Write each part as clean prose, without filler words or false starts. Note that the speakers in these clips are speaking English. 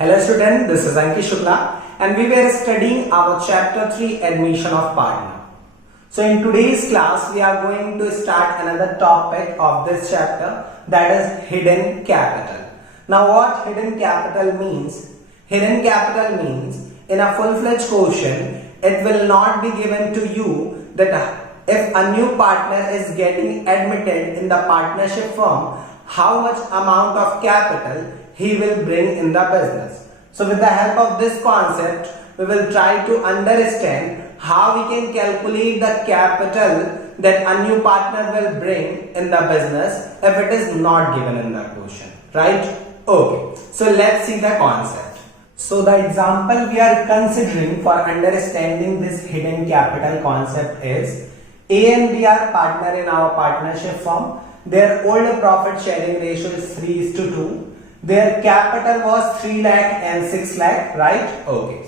Hello student, this is Ankish Shukla and we were studying our chapter 3 admission of partner. So in today's class we are going to start another topic of this chapter, that is hidden capital. Now what hidden capital means? Hidden capital means in a full-fledged quotient it will not be given to you that if a new partner is getting admitted in the partnership firm, how much amount of capital he will bring in the business. So with the help of this concept, we will try to understand how we can calculate the capital that a new partner will bring in the business if it is not given in the quotient, right? Okay, so let's see the concept. So the example we are considering for understanding this hidden capital concept is A and B are partner in our partnership firm. Their old profit sharing ratio is 3:2. Their capital was 3 lakh and 6 lakh, right? Okay.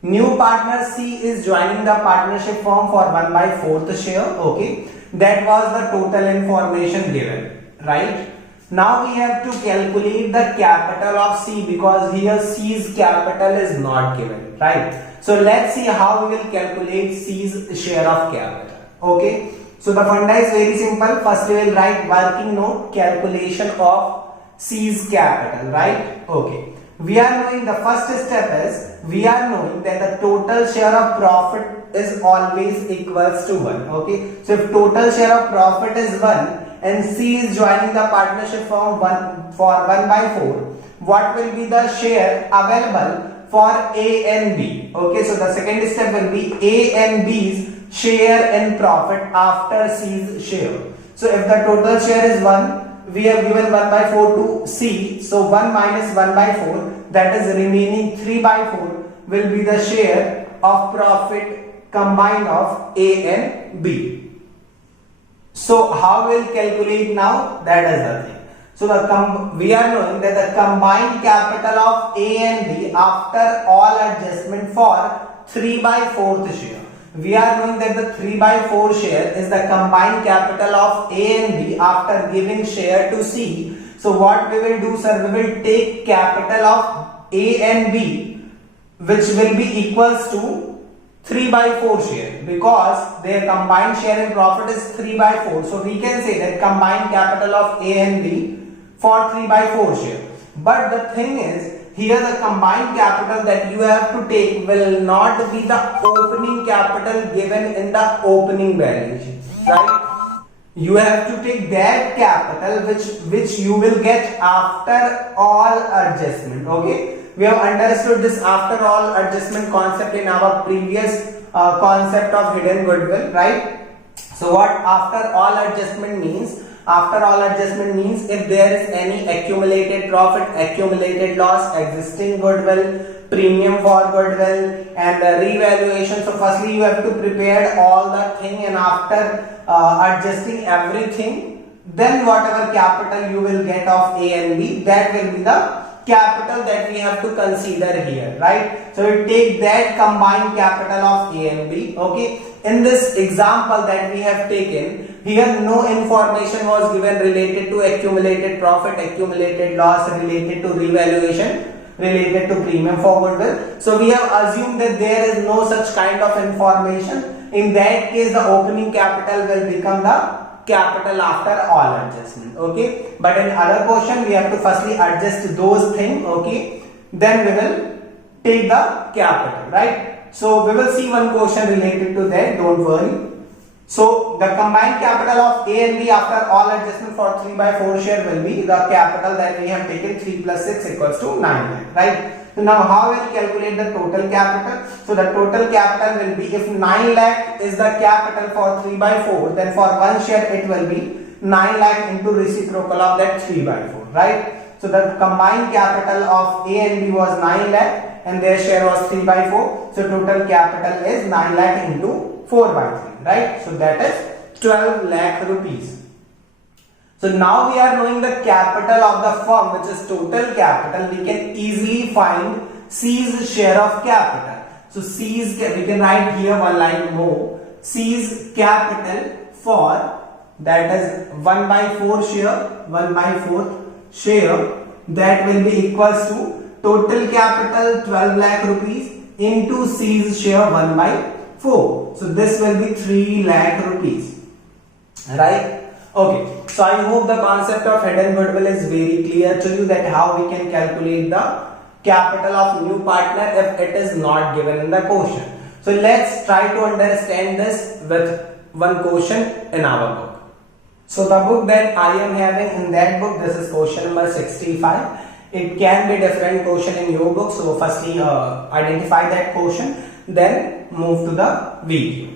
New partner C is joining the partnership firm for 1/4 share. Okay. That was the total information given, right? Now we have to calculate the capital of C because here C's capital is not given, right? So let's see how we will calculate C's share of capital. Okay. So the funda is very simple. First we will write working note calculation of C's capital, right? Okay. We are knowing the first step is we are knowing that the total share of profit is always equals to 1. Okay. So if total share of profit is 1 and C is joining the partnership firm for 1/4, what will be the share available for A and B? Okay. So the second step will be A and B's share in profit after C's share. So if the total share is 1, we have given 1/4 to C. So 1 minus 1/4, that is remaining 3/4 will be the share of profit combined of A and B. So how we'll calculate now? That is the thing. So we are knowing that the combined capital of A and B after all adjustment for 3/4 share. We are knowing that the 3/4 share is the combined capital of A and B after giving share to C. So what we will do, sir, we will take capital of A and B, which will be equals to 3/4 share because their combined share in profit is 3/4. So we can say that combined capital of A and B for 3/4 share. But the thing is, here the combined capital that you have to take will not be the opening capital given in the opening balance sheet, right? You have to take that capital which you will get after all adjustment. Okay, we have understood this after all adjustment concept in our previous concept of hidden goodwill, right? So what after all adjustment means? After all adjustment means if there is any accumulated profit, accumulated loss, existing goodwill, premium for goodwill and revaluation. So firstly you have to prepare all the thing and after adjusting everything, then whatever capital you will get of A and B, that will be the capital that we have to consider here, right? So we take that combined capital of A and B. Okay, in this example that we have taken, here no information was given related to accumulated profit, accumulated loss, related to revaluation, related to premium for goodwill. So we have assumed that there is no such kind of information. In that case the opening capital will become the capital after all adjustment. Okay, but in other question we have to firstly adjust those things. Okay, then we will take the capital, right? So we will see one question related to that, don't worry. So the combined capital of A and B after all adjustment for 3/4 share will be the capital that we have taken 3 plus 6 equals to 9 lakh, right? So now how will we calculate the total capital? So the total capital will be, if 9 lakh is the capital for 3/4, then for one share it will be 9 lakh into reciprocal of that 3/4, right? So the combined capital of A and B was 9 lakh and their share was 3/4. So total capital is 9 lakh into 4/3, right? So that is 12 lakh rupees. So now we are knowing the capital of the firm, which is total capital. We can easily find C's share of capital. So C's, we can write here one line more. C's capital for, that is 1/4 share, 1/4 share, that will be equals to total capital 12 lakh rupees into C's share 1 by 4. So this will be 3 lakh rupees. Right? Okay. So I hope the concept of hidden goodwill is very clear to you, that how we can calculate the capital of new partner if it is not given in the question. So let's try to understand this with one question in our book. So the book that I am having, in that book, this is question number 65. It can be different question in your book. So firstly identify that question, then move to the video.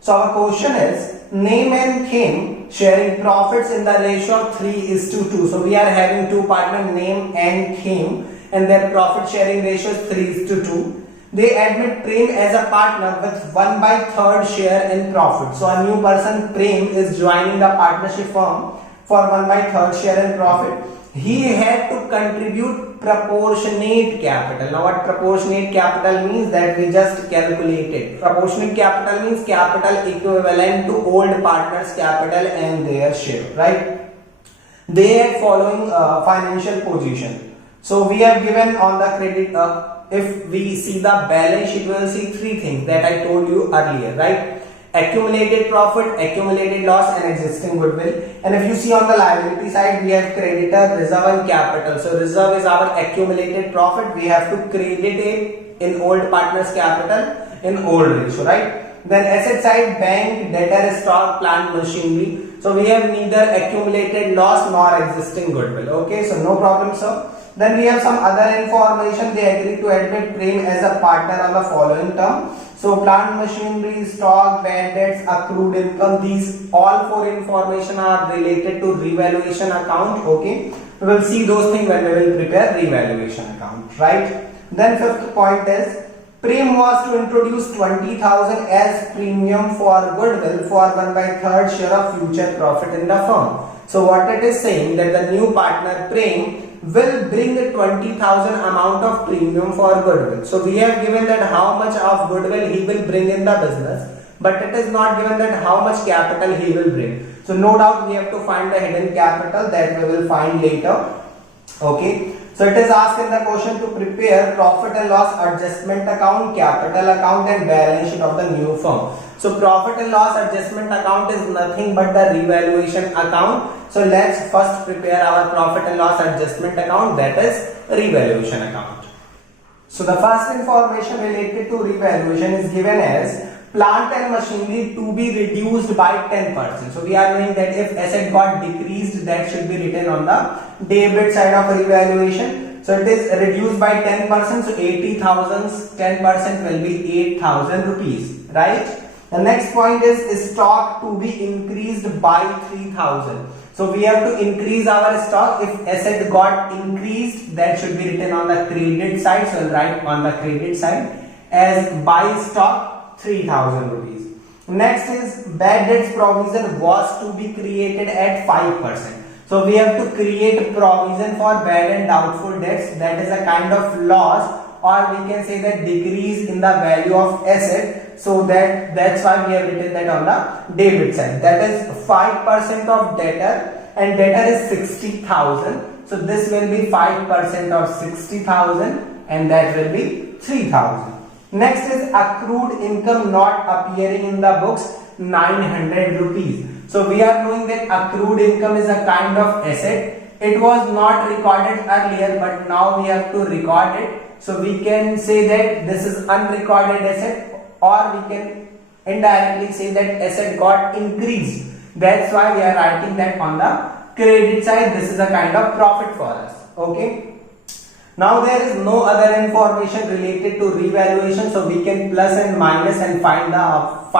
So our question is, name and Kim sharing profits in the ratio of 3:2. So we are having two partners, Name and Kim, and their profit sharing ratio is 3:2. They admit Prem as a partner with 1 by 3rd share in profit. So a new person, Prem, is joining the partnership firm for 1 by 3rd share in profit. He had to contribute proportionate capital. Now what proportionate capital means, that we just calculated. Proportionate capital means capital equivalent to old partners' capital and their share, right? They are following financial position. So we have given on the credit, if we see the balance sheet, we will see three things that I told you earlier, right? Accumulated profit, accumulated loss, and existing goodwill. And if you see on the liability side, we have creditor, reserve, and capital. So reserve is our accumulated profit. We have to credit it in old partners' capital in old ratio, right? Then asset side, bank, debtor, stock, plant, machinery. So we have neither accumulated loss nor existing goodwill. Okay, so no problem, sir. Then we have some other information. They agree to admit Prem as a partner on the following term. So plant, machinery, stock, bad debts, accrued income, these all four information are related to revaluation account. Okay, we will see those things when we will prepare revaluation account, right? Then fifth point is, Prem was to introduce 20,000 as premium for goodwill for 1 by 3rd share of future profit in the firm. So what it is saying, that the new partner Prem will bring the 20,000 amount of premium for goodwill. So we have given that how much of goodwill he will bring in the business, but it is not given that how much capital he will bring. So no doubt we have to find the hidden capital, that we will find later. Okay. So it is asked in the question to prepare profit and loss adjustment account, capital account, and balance sheet of the new firm. So profit and loss adjustment account is nothing but the revaluation account. So let's first prepare our profit and loss adjustment account, that is revaluation account. So the first information related to revaluation is given as plant and machinery to be reduced by 10%. So we are knowing that if asset got decreased, that should be written on the debit side of revaluation. So it is reduced by 10%. So 80,000's 10% will be 8,000 rupees, right? The next point is stock to be increased by 3,000. So we have to increase our stock. If asset got increased, that should be written on the credit side. So we'll write on the credit side as buy stock 3,000 rupees. Next is bad debts provision was to be created at 5%. So we have to create a provision for bad and doubtful debts. That is a kind of loss, or we can say that decrease in the value of asset. So that's why we have written that on the debit side. That is 5% of debtor, and debtor is 60,000. So this will be 5% of 60,000, and that will be 3,000. Next is accrued income not appearing in the books, 900 rupees. So we are knowing that accrued income is a kind of asset. It was not recorded earlier, but now we have to record it. So we can say that this is unrecorded asset, or we can indirectly say that asset got increased. That's why we are writing that on the credit side. This is a kind of profit for us. Okay. Now there is no other information related to revaluation, so we can plus and minus and find our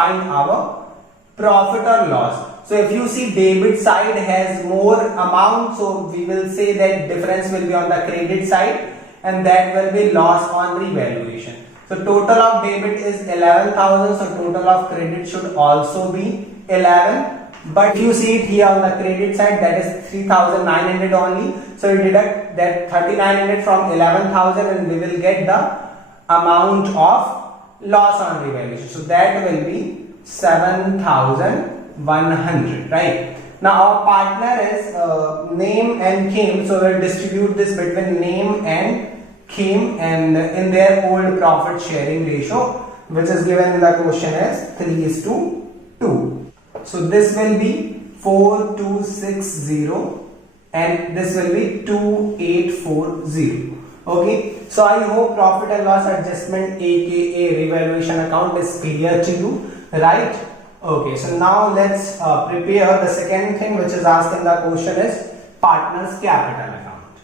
profit or loss. So if you see debit side has more amount, so we will say that difference will be on the credit side, and that will be loss on revaluation. So total of debit is 11,000, so total of credit should also be 11. But if you see it here on the credit side, that is 3,900 only. So we deduct that 3,900 from 11,000, and we will get the amount of loss on revaluation. So that will be 7,100, right? Now our partner is Name and Kim. So we'll distribute this between Name and came and in their old profit sharing ratio, which is given in the question as 3:2. So this will be 4260 and this will be 2840. Okay, so I hope profit and loss adjustment aka revaluation account is clear to you, right? Okay, so now let's prepare the second thing which is asked in the question is partners capital account.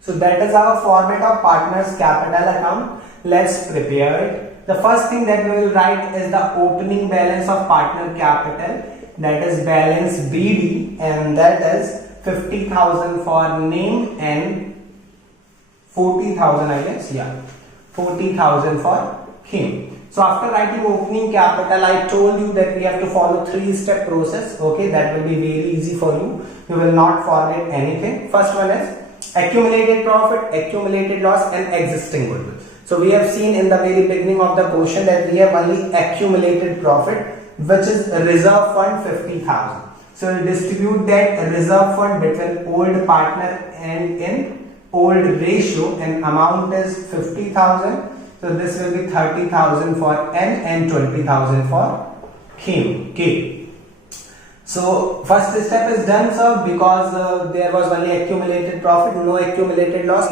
So that is our format of partners capital account. Let's prepare it. The first thing that we will write is the opening balance of partner capital, that is balance BD, and that is 50,000 for name and 40,000, I guess, yeah, 40,000 for him. So after writing opening capital, I told you that we have to follow 3-step process. Okay, that will be very easy for you. You will not forget anything. First one is accumulated profit, accumulated loss, and existing goodwill. So we have seen in the very beginning of the question that we have only accumulated profit, which is reserve fund 50,000. So we'll distribute that reserve fund between old partner and in old ratio, and amount is 50,000. So this will be 30,000 for N and 20,000 for K. So first step is done, sir, because there was only accumulated profit, no accumulated loss,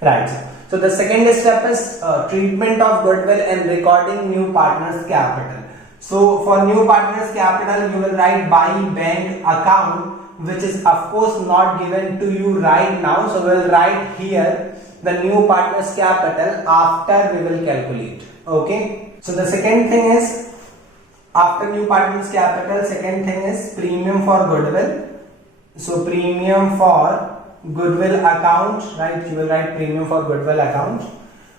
right? So the second step is treatment of goodwill and recording new partners capital. So for new partners capital, you will write by bank account, which is of course not given to you right now. So we will write here the new partners capital after we will calculate. Okay. So the second thing is after new partners capital, second thing is premium for goodwill. So premium for goodwill account, right? You will write premium for goodwill account.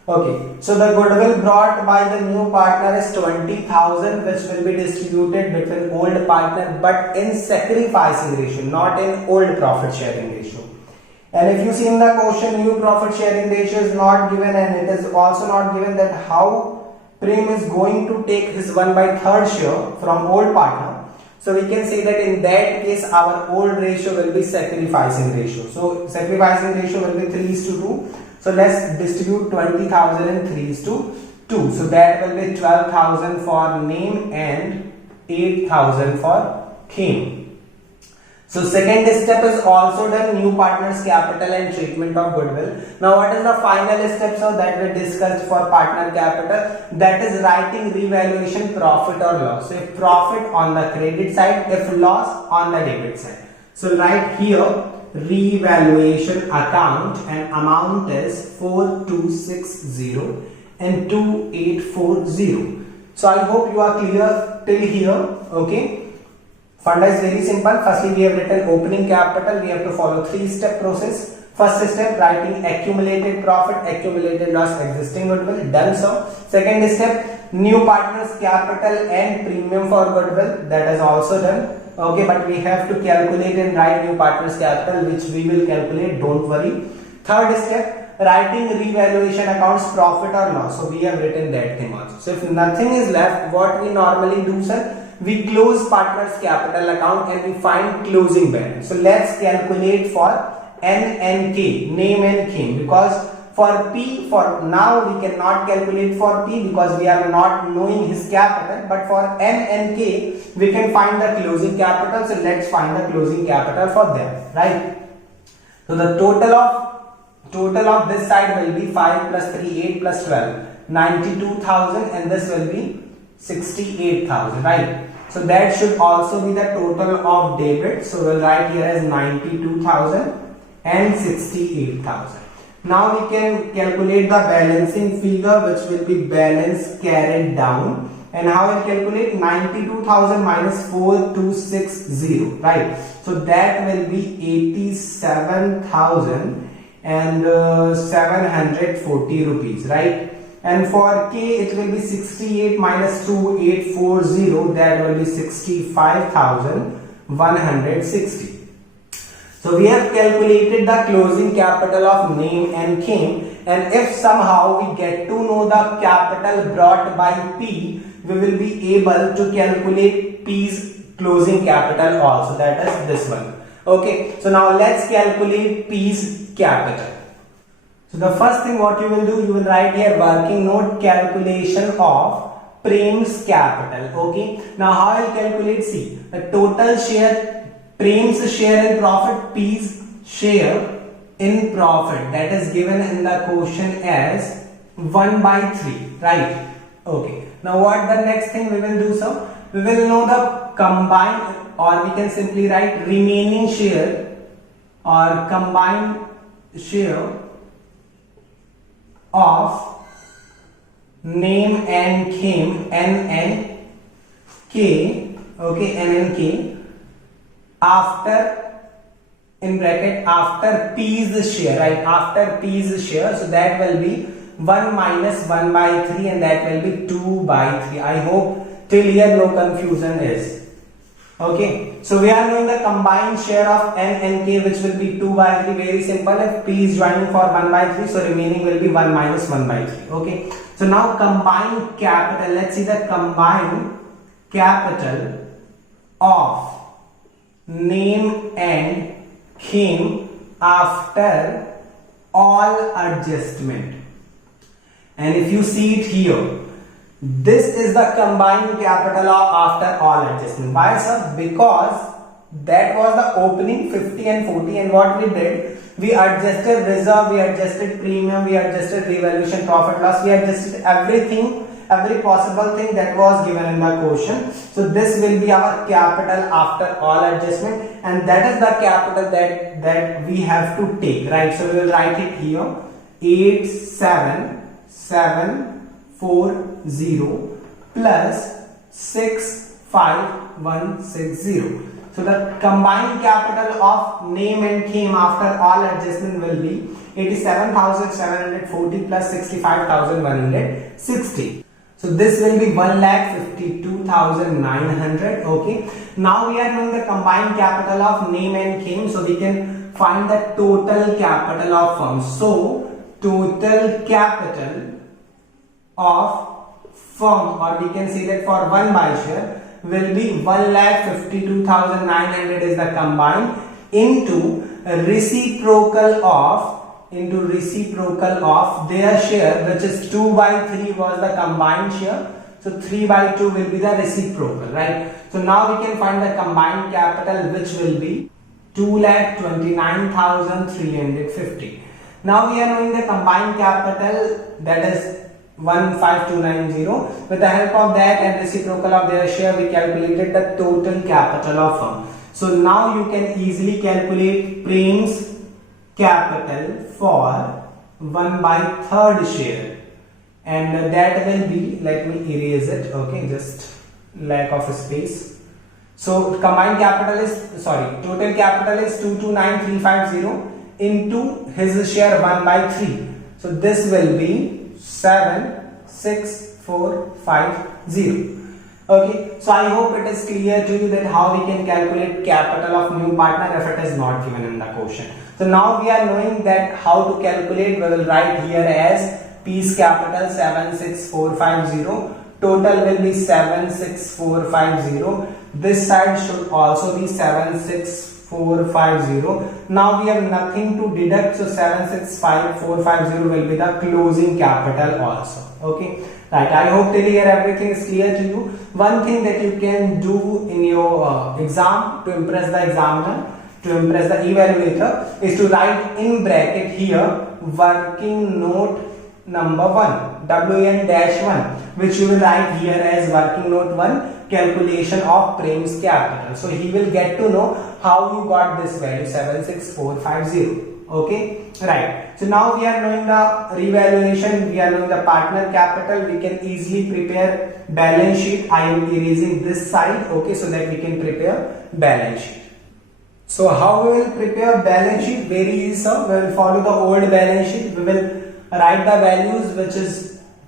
Okay, so the goodwill brought by the new partner is 20,000, which will be distributed between old partner, but in sacrificing ratio, not in old profit sharing ratio. And if you see in the question, new profit sharing ratio is not given, and it is also not given that how Prem is going to take his 1/3 share from old partner. So we can say that in that case, our old ratio will be sacrificing ratio. So sacrificing ratio will be 3:2. So let's distribute 20,000 in 3:2. So that will be 12,000 for name and 8,000 for king. So second step is also done, new partners capital and treatment of goodwill. Now what is the final step, so that we discussed for partner capital? That is writing revaluation profit or loss. So if profit on the credit side, if loss on the debit side. So write here revaluation account, and amount is 4260 and 2840. So I hope you are clear till here. Okay. Funda is very simple. Firstly, we have written opening capital. We have to follow 3-step process. First step, writing accumulated profit, accumulated loss, existing goodwill. Done, so. Second step, new partners capital and premium for goodwill. That is also done. Okay, but we have to calculate and write new partners capital, which we will calculate. Don't worry. Third step, writing revaluation accounts profit or loss. So we have written that thing also. So if nothing is left, what we normally do, sir? We close partners capital account and we find closing balance. So let's calculate for N and K, name and K, because for P, for now we cannot calculate for P because we are not knowing his capital, but for N and K we can find the closing capital. So let's find the closing capital for them, right? So the total of this side will be 5 plus 3, 8 plus 12, 92,000, and this will be 68,000, right? So that should also be the total of debit. So we'll write here as 92,000 and 68,000. Now we can calculate the balancing figure, which will be balance carried down. And how we'll calculate 92,000 minus 4260, right? So that will be 87,000 and 740 rupees, right? And for K it will be 68 minus 2840, that will be 65,160. So we have calculated the closing capital of name and King, and if somehow we get to know the capital brought by P, we will be able to calculate P's closing capital also, that is this one. Okay, so now let's calculate P's capital. So the first thing what you will do, you will write here working note calculation of Prem's capital. Okay. Now how I will calculate? See, the total share, Prem's share in profit, P's share in profit, that is given in the quotient as 1/3, right? Okay. Now what the next thing we will do, sir? We will know the combined, or we can simply write remaining share or combined share of name and came, N and K, okay, N and K, after, in bracket, after P's share, right? After P's share, so that will be 1 minus 1/3 and that will be 2/3. I hope till here no confusion is. Okay, so we are knowing the combined share of N and K, which will be 2/3. Very simple. If P is joining for 1/3, so remaining will be 1 minus 1/3. Okay, so now combined capital. Let's see the combined capital of name and came after all adjustment. And if you see it here, this is the combined capital of after all adjustment. Why, sir? Because that was the opening 50 and 40, and what we did, we adjusted reserve, we adjusted premium, we adjusted revaluation, profit loss, we adjusted everything, every possible thing that was given in the quotient. So this will be our capital after all adjustment, and that is the capital that we have to take, right? So we will write it here, 87740 plus 65160. So the combined capital of name and came after all adjustment will be 87,740 plus 65,160. So this will be 1,52,900. Okay. Now we are knowing the combined capital of name and came, so we can find the total capital of firm. So total capital of firm, or we can say that for one by share, will be 1,52,900 is the combined into reciprocal of their share, which is 2/3 was the combined share. So 3/2 will be the reciprocal, right? So now we can find the combined capital, which will be 2,29,350. Now we are knowing the combined capital, that is 15290. With the help of that and reciprocal of their share, we calculated the total capital of firm. So now you can easily calculate Prem's capital for 1/3 share, and that will be, let me erase it, okay, just lack of space. So combined capital is, total capital is 229,350 into his share 1/3. So this will be 76450. Okay, so I hope it is clear to you that how we can calculate capital of new partner if it is not given in the quotient. So now we are knowing that how to calculate. We will write here as P's capital 76450. Total will be 76450. This side should also be 76450. Now we have nothing to deduct, so 76450 will be the closing capital also. Okay, right. I hope till here everything is clear to you. One thing that you can do in your exam to impress the examiner, to impress the evaluator, is to write in bracket here working note number 1, WN-1, which you will write here as working note 1, calculation of Prem's capital. So he will get to know how you got this value 76450. Okay, right. So now we are knowing the revaluation, we are knowing the partner capital. We can easily prepare balance sheet. I am erasing this side, okay, so that we can prepare balance sheet. So how we will prepare balance sheet? Very easy, sir. We will follow the old balance sheet. We will write the values which is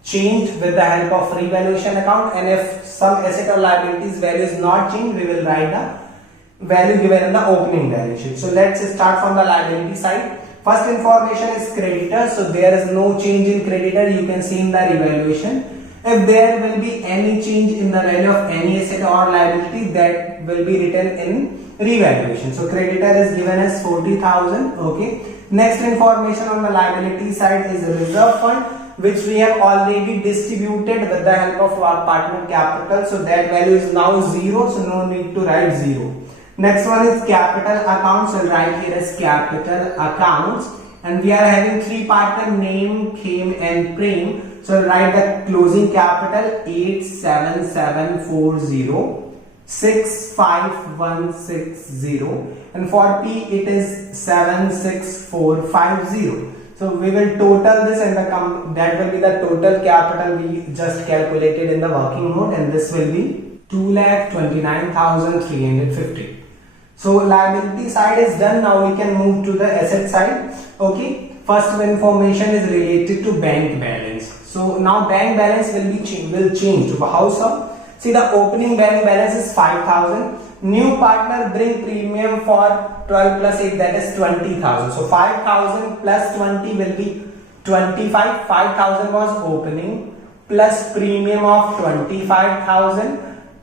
changed with the help of revaluation account, and if some asset or liabilities value is not changed, we will write the value given in the opening balance sheet. So let's start from the liability side. First information is creditor, so there is no change in creditor, you can see in the revaluation. If there will be any change in the value of any asset or liability, that will be written in revaluation. So creditor is given as 40,000. Okay, Next information on the liability side is a reserve fund, which we have already distributed with the help of our partner capital. So that value is now 0, so no need to write 0. Next one is capital accounts. So write here as capital accounts, and we are having three partner name, Khem and Prem. So write the closing capital 87740 65160, and for P it is 76450. So we will total this, and that will be the total capital we just calculated in the working note, and this will be 2,29,350. So liability side is done. Now we can move to the asset side. Okay, first information is related to bank balance. So now bank balance will change. How so? See, the opening bank balance is 5,000. New partner bring premium for 12 plus 8, that is 20,000. So 5,000 plus 20 will be 25. 5,000 was opening plus premium of 25,000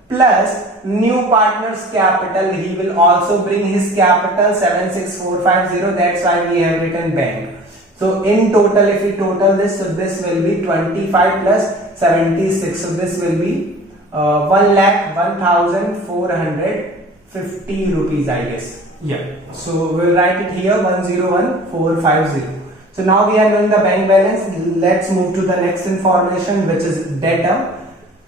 plus new partner's capital. He will also bring his capital 76450. That's why we have written bank. So in total, if we total this, so this will be 25 plus 76. So this will be 1,01,450 rupees, I guess. Yeah. So we'll write it here 101,450. So now we are knowing the bank balance. Let's move to the next information, which is debtor,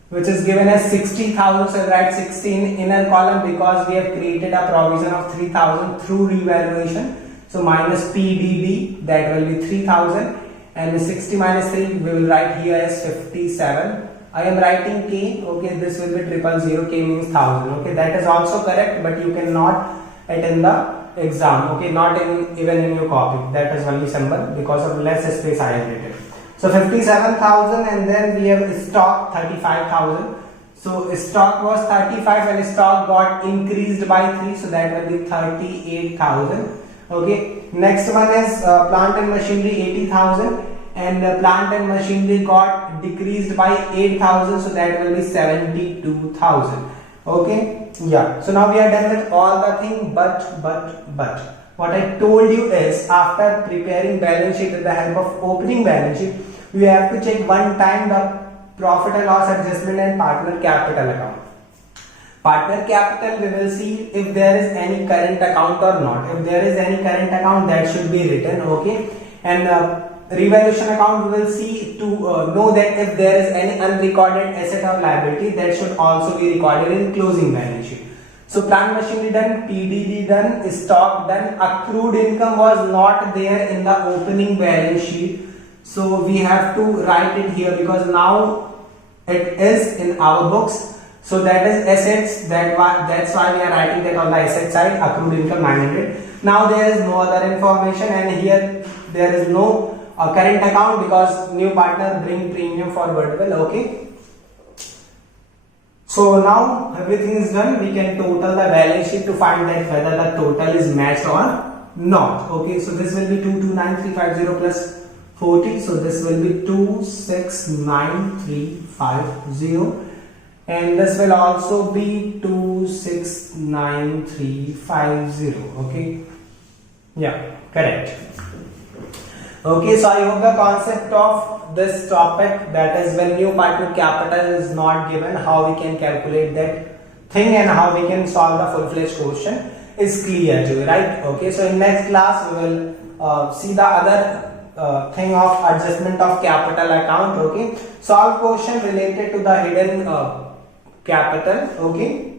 which is given as 60,000. So write 60 in inner column because we have created a provision of 3,000 through revaluation. So minus PDB, that will be 3,000, and 60 minus 3 we will write here as 57. I am writing K. Okay, this will be 000. K means 1,000. Okay, that is also correct, but you cannot write in the exam. Okay, not even in your copy. That is only symbol because of less space I have written. So 57,000, and then we have stock 35,000. So stock was 35 and stock got increased by 3, so that will be 38,000. Okay, next one is plant and machinery 80,000, and plant and machinery got decreased by 8,000, so that will be 72,000. Okay, yeah. So now we are done with all the thing, but what I told you is, after preparing balance sheet with the help of opening balance sheet, we have to check one time the profit and loss adjustment and partner capital account. Partner capital, we will see if there is any current account or not. If there is any current account, that should be written. Okay, and revaluation account, we will see to know that if there is any unrecorded asset or liability, that should also be recorded in closing balance sheet. So plant machinery done, PDD done, stock done. Accrued income was not there in the opening balance sheet, so we have to write it here because now it is in our books. So that is assets. That's why we are writing that on the asset side. Accrued income 900. Now there is no other information, and here there is no current account because new partner bring premium for goodwill. Okay. So now everything is done. We can total the balance sheet to find that whether the total is matched or not. Okay. So this will be 229,350 plus 40. So this will be 269,350. And this will also be 269,350. Okay, yeah, correct. Okay, so I hope the concept of this topic, that is when new partner capital is not given, how we can calculate that thing and how we can solve the full-fledged question, is clear to you, right? Okay, so in next class we will see the other thing of adjustment of capital account. Okay, solve question related to the hidden capital. Okay.